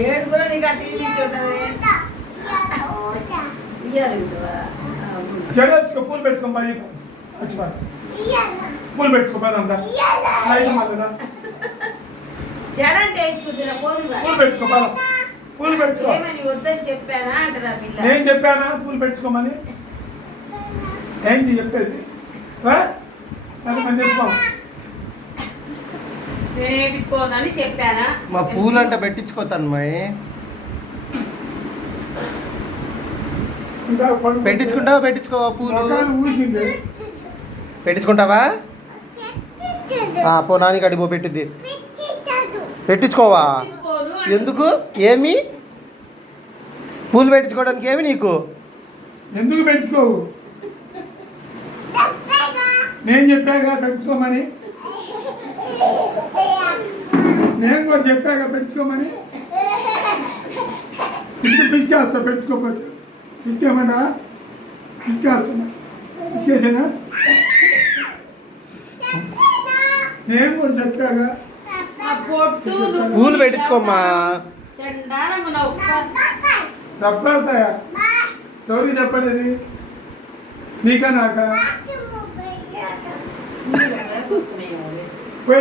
ఏడు కూడా నీకు ఆ టీవీ చూడదే జడేసుకో పూలు పెట్టుకో మరి మర్చిపోయి పూలు పెట్టుకో పని అంతా అయితే మళ్ళీ జడంటే వేయించుకుంటున్నా పోదు పూలు పెట్టుకో పద పూలు పెట్టుకో ఏమని వద్దని చెప్పానా అంటదా పిల్ల. నేను చెప్పానా పూలు పెట్టుకోమని ఏంటి చెప్పేది పని చేసుకో నేను వేయించుకోనని చెప్పానా. మా పూలు అంటే పెట్టించుకోతాను అమ్మాయి. పెట్టించుకుంటావా పెట్టించుకోవా పూలు ఊసింది పెట్టించుకుంటావా పో నాని గడి పో పెట్టిద్ది పెట్టించుకోవా వేయించుకోను ఎందుకు ఏమి పూలు పెట్టించుకోవడానికి ఏమి నీకు ఎందుకు పెట్టుకోవు నేను చెప్పాగా పెట్టుకోమని నేను కూడా చెప్పాగా పెట్టుకోమని ఇంటికి పిసికేస్తా పెట్టుకోకపోతే పిసికేమన్నా పిసికేస్తున్నా పిసికేసానా నేను కూడా చెప్పాగా ఆ పొట్టు నువ్వు పూలు పెట్టించుకోమ్మా చండాలంగా నవ్వు. డబ్బడతాయా ఎవరికి చెప్పలేదు నీకా నాకా వస్తున్నాయి.